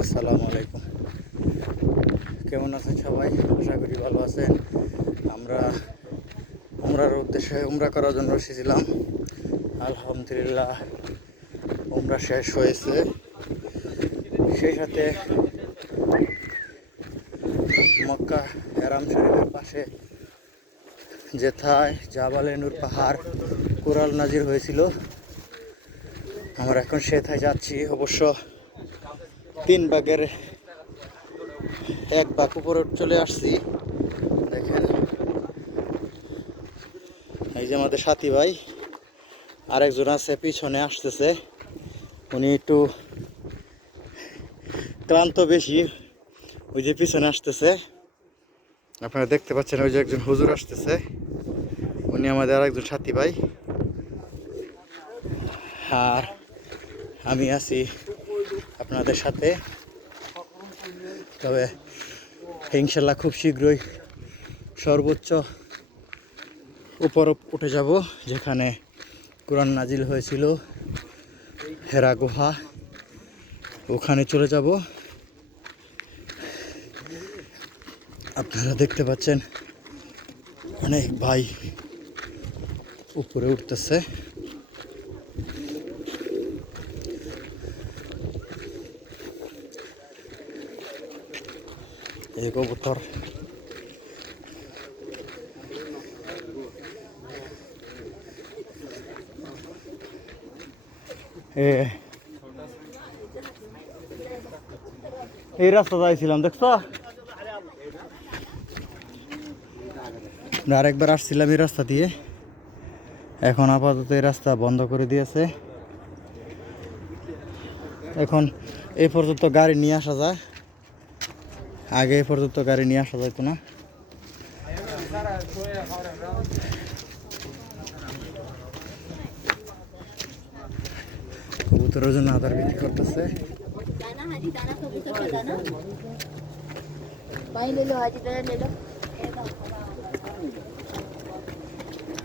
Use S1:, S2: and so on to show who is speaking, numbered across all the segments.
S1: আসসালামু আলাইকুম। কেমন আছেন সবাই? আশা করি ভালো আছেন। আমরা উমরার উদ্দেশ্যে উমরা করার জন্য এসেছিলাম। আলহামদুলিল্লাহ, উমরা শেষ হয়েছে। সেই সাথে মক্কা এরাম শরীফের পাশে যেথায় জাবালেনুর পাহাড় কোরাল নাজির হয়েছিল। আমরা এখন সেথায় যাচ্ছি। অবশ্য তিন ভাগের এক ভাগ উপরে চলে আসছি। দেখেন। এই যে আমাদের সাথী ভাই, আরেকজন আছে, পিছনে আসতেছে। উনি একটু ক্লান্ত বেশি। ওই যে পিছনে আসতেছে। আপনারা দেখতে পাচ্ছেন, ওই যে একজন হুজুর আসতেছে। উনি আমাদের আরেকজন সাথী ভাই। আর আমি আছি আপনাদের সাথে। তবে ইনশাল্লাহ খুব শীঘ্রই সর্বোচ্চ উপর উঠে যাব, যেখানে কোরআন নাজিল হয়েছিল, হেরা গুহা, ওখানে চলে যাব। আপনারা দেখতে পাচ্ছেন, অনেক ভাই উপরে উঠতেছে। এই কবুতর। এই রাস্তা যাইছিলাম, দেখছ? আরেকবার আসছিলাম এই রাস্তা দিয়ে। এখন আপাতত এই রাস্তা বন্ধ করে দিয়েছে। এখন এই পর্যন্ত গাড়ি নিয়ে আসা যায়। আগে পর্যন্ত গাড়ি নিয়ে আসা যেত না। কবুতরের জন্য আধার বিক্রি করতেছে।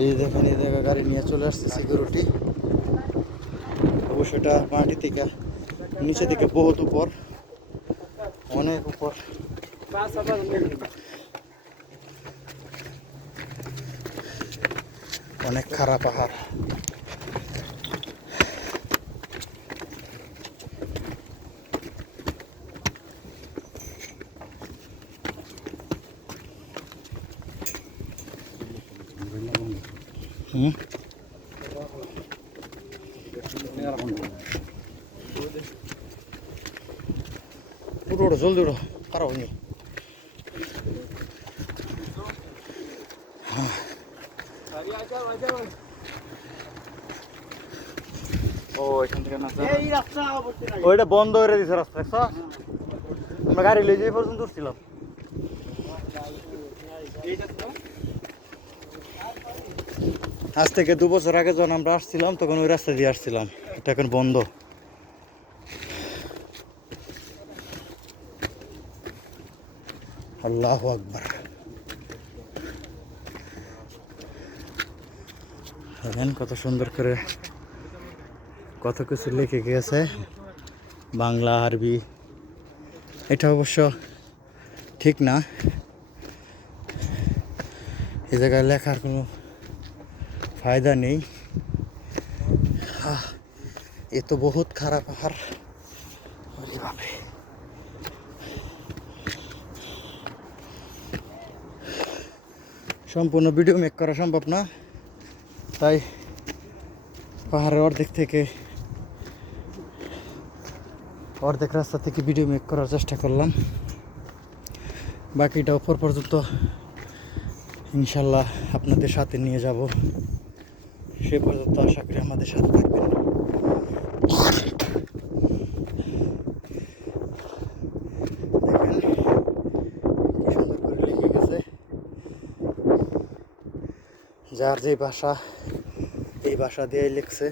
S1: এই দেখেন, এই জায়গা গাড়ি নিয়ে চলে আসছে সিকিউরিটি অবশ্য এটা মাটি থেকে নিচে থেকে বহুত উপর, অনেক উপর। অনেক খারাপ পাহাড় হুম? জলদি উঠো। পারো নি ও এখান থেকে ওইটা বন্ধ করে দিছে রাস্তা দেখছ? আমরা গাড়ি লয়ে যাই পর্যন্ত উঠছিলাম। আজ থেকে দু বছর আগে যখন আমরা আসছিলাম তখন ওই রাস্তা দিয়ে আসছিলাম। এটা এখন বন্ধ। আল্লাহ আকবার। দেখেন কত সুন্দর করে কত কিছু লিখে গিয়েছে। বাংলা, আরবি, এটা অবশ্য ঠিক না। এই জায়গায় লেখার কোনো ফায়দা নেই। এ তো বহুত খারাপ বাপরে। সম্পূর্ণ ভিডিও মেক করা সম্ভব না। তাই পাহাড়ের অর্ধেক থেকে অর্ধেক রাস্তা থেকে ভিডিও মেক করার চেষ্টা করলাম। বাকিটা উপর পর্যন্ত ইনশাল্লাহ আপনাদের সাথে নিয়ে যাব। সে পর্যন্ত আশা করি আমাদের সাথে থাকবেন। যার যে ভাষা এই বাসা দিয়ে লিখছে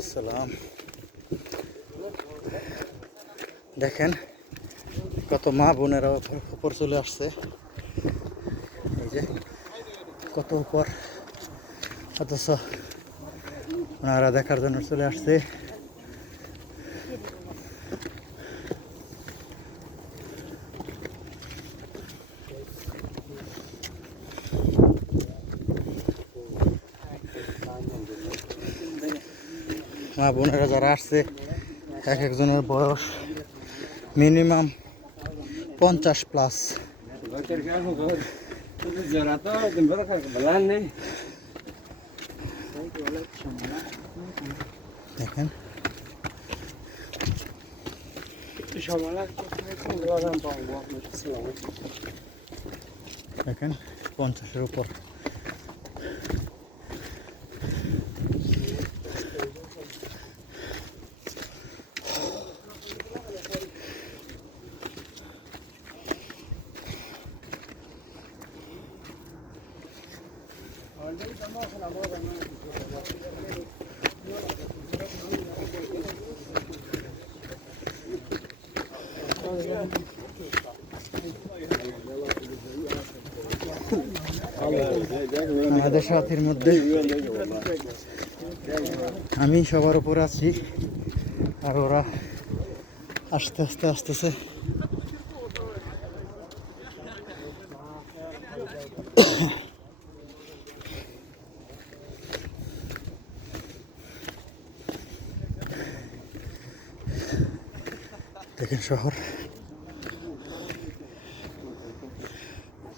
S1: السلام দেখেন কত মা বোনেরা উপর- চলে আসছে। এই যে কত উপর। অথচ ওনারা দেখার জন্য চলে আসছে। মা বোনেরা যারা আসছে, এক একজনের বয়স। মিনিমাম পঞ্চাশ প্লাস দেখেন। দেখেন পঞ্চাশের উপর। আমাদের সাথীর মধ্যে। আমি সবার উপর আছি, আর ওরা আস্তে আস্তে আসতেছে। শহর।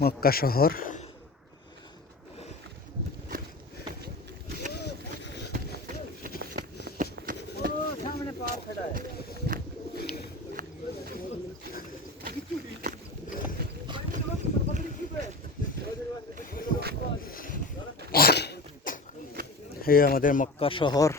S1: মক্কা শহর। এই আমাদের মক্কা শহর।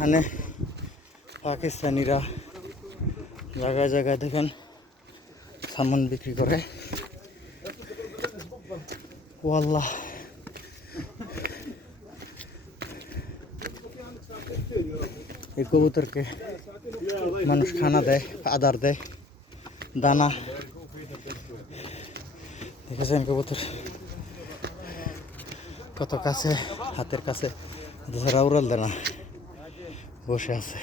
S1: এখানে পাকিস্তানিরা জায়গায় জায়গায় দেখেন সামান বিক্রি করে। ও আল্লাহ এই কবুতরকে মানুষ খানা দেয়, আদার দেয়, দানা। দেখেছেন কবুতর? কত কাছে? হাতের কাছে ধরা উড়াল দেয় না
S2: boşalsın.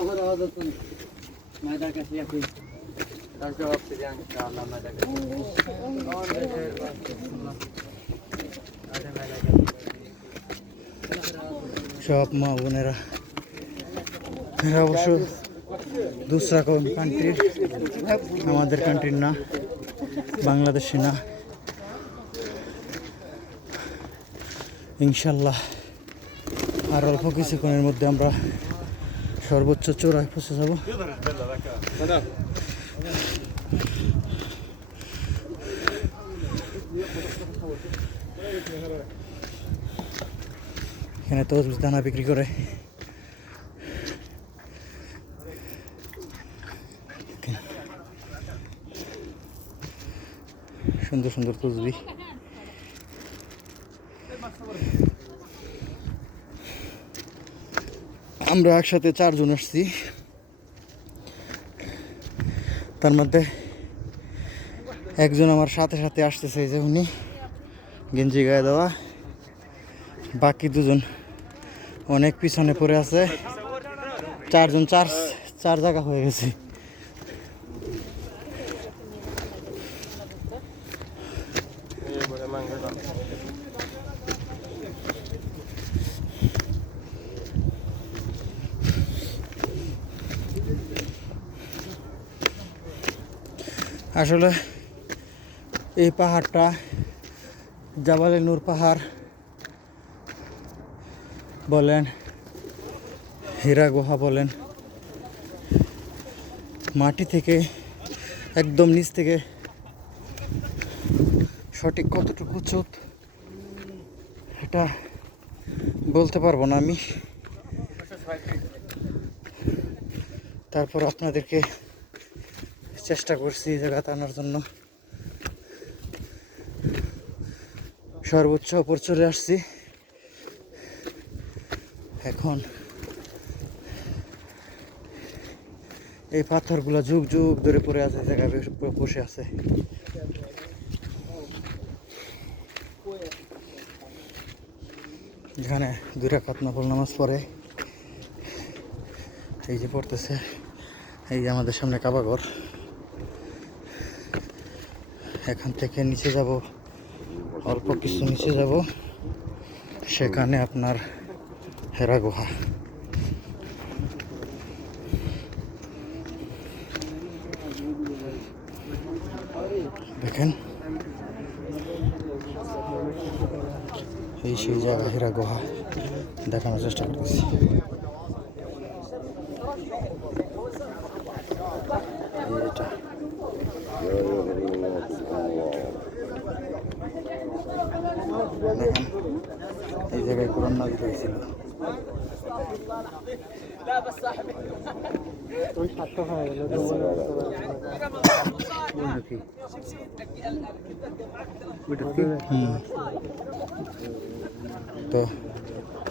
S2: Allah razı olsun. Madakası yapayım. Ben cevap vereceğim inşallah madakası. Tamam dedi. Hadi madakası. Şu yapma
S1: bu nere? Nere bu şu? দুসরা কান্ট্রির আমাদের কান্ট্রির না বাংলাদেশি না ইনশাল্লাহ আর অল্প কিছুক্ষণের মধ্যে আমরা সর্বোচ্চ চূড়ায় পৌঁছে যাব এখানে তরমুজ দানা বিক্রি করে সুন্দর সুন্দর তসবি আমরা একসাথে চারজন আসছি। তার মধ্যে একজন আমার সাথে সাথে আসতেছে যে উনি। গেঞ্জি গায়ে দেওয়া। বাকি দুজন অনেক পিছনে পড়ে আছে। চারজন চার চার জায়গা হয়ে গেছে। আসলে এই পাহাড়টা জাবালে নূর পাহাড় বলেন, হীরা গুহা বলেন। মাটি থেকে একদম নিচ থেকে সঠিক কতটুকু উচ্চত এটা বলতে পারব না আমি। তারপর আপনাদেরকে চেষ্টা করছি এই জায়গাতে আনার জন্য। সর্বোচ্চ উপর চলে আসছি। এখন এই পাথরগুলো যুগ যুগ ধরে পড়ে আছে জায়গায় বসে আছে। এখানে দুই রাকাত নফল নামাজ পড়ে। এই যে পড়তেছে। এই যে আমাদের সামনে কাবাঘর এখান থেকে নিচে যাব, অল্প কিছু নিচে যাব। সেখানে আপনার হেরা গুহা। দেখেন। এই সেই জায়গা, হীরা গুহা। দেখানোর চেষ্টা করতেছি এই এটা দেখেন এই জায়গায় কোরআন নাজির হয়েছিল তো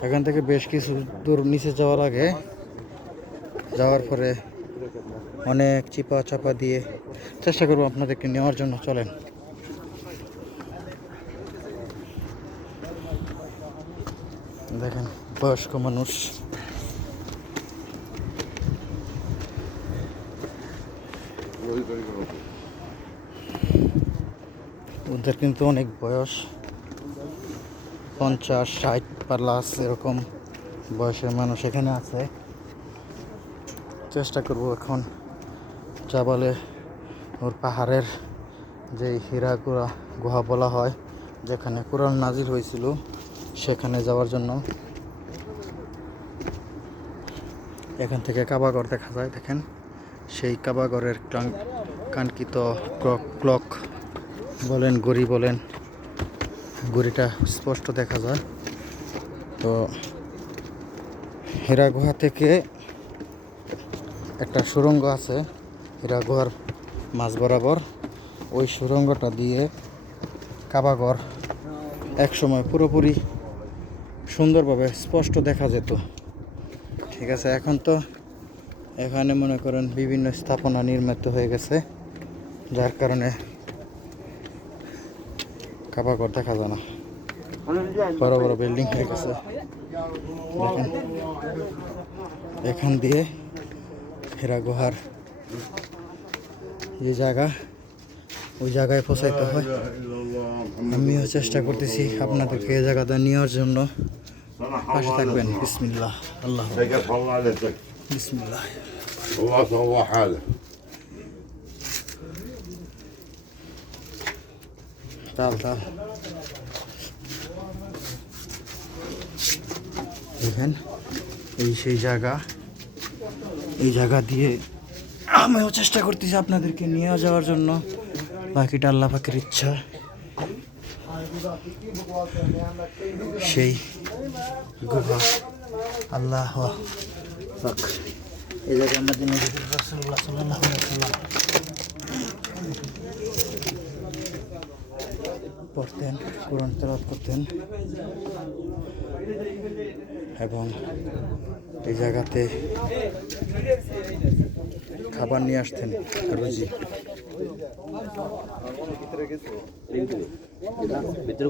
S1: এখান থেকে বেশ কিছু দূর নিচে যাওয়ার আগে যাওয়ার পরে অনেক চিপা চাপা দিয়ে চেষ্টা করব আপনাদেরকে নেওয়ার জন্য, চলেন। দেখেন, বয়স্ক মানুষ। ওদের কিন্তু অনেক বয়স। পঞ্চাশ, ষাট প্লাস এরকম বয়সের মানুষ এখানে আছে। চেষ্টা করব এখন চাবালে ওর পাহাড়ের যে হীরা গুহা গুহা বলা হয়, যেখানে কোরআন নাজির হয়েছিল, সেখানে যাওয়ার জন্য। এখান থেকে কাবাগর দেখা যায়, দেখেন। সেই কাবাগরের কাং- কাঙ্ক্ষিত ক্লক ক্লক বলেন, গড়ি বলেন। গড়িটা স্পষ্ট দেখা যায়। তো হীরা গুহা থেকে একটা সুরঙ্গ আছে, হীরা গুহার মাঝ বরাবর। ওই সুরঙ্গটা দিয়ে কাবাগর একসময় পুরোপুরি সুন্দরভাবে স্পষ্ট দেখা যেত। ঠিক আছে, এখন তো এখানে মনে করেন বিভিন্ন স্থাপনা নির্মিত হয়ে গেছে, যার কারণে কাবাগর দেখা যায় না। বড় বড় বিল্ডিং হয়ে গেছে। দেখেন, এখান দিয়ে হীরা গুহার যে জায়গা, ওই জায়গায় পৌঁছাইতে হয়। আমিও চেষ্টা করতেছি আপনাদেরকে এই জায়গাটা নেওয়ার জন্য। পাশে থাকবেন। বিসমিল্লাহ। আল্লাহ
S3: تقف الله عليك
S1: বিসমিল্লাহ
S3: الله سوى حاله
S1: তাল তাল দেখেন এই সেই জায়গা এই জায়গা দিয়ে আমিও চেষ্টা করতেছি আপনাদেরকে নিয়ে যাওয়ার জন্য বাকিটা আল্লাহ পাকের ইচ্ছা সেই গুহা আল্লাহ এই জায়গায় আমাদের আলাইহি পড়তেন, কোরআন তেলাওয়াত করতেন। এবং এই জায়গাতে খাবার নিয়ে আসতেন রুজি।
S2: ভিতরে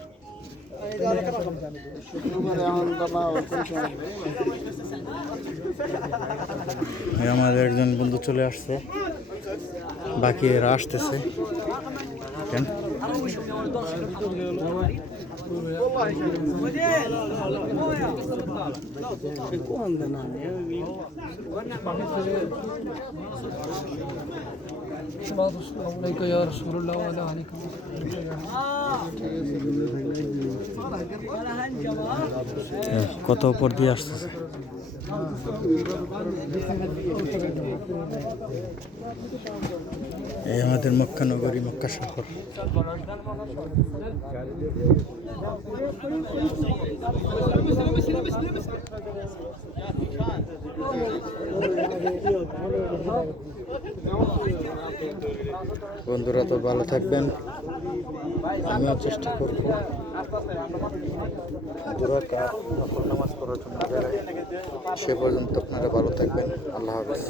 S1: আমাদের একজন বন্ধু চলে আসছে। বাকি এরা আসতেছে। কেন?
S2: Şubat
S1: olsun. কত উপর দিয়ে আসতেছে এই আমাদের মক্কা নগরী মক্কা শহর। বন্ধুরা তো ভালো থাকবেন। আমিও চেষ্টা করব। দুরাকা নকল নামাজ পড়ার জন্য। সে পর্যন্ত আপনারা ভালো থাকবেন আল্লাহ হাফেজ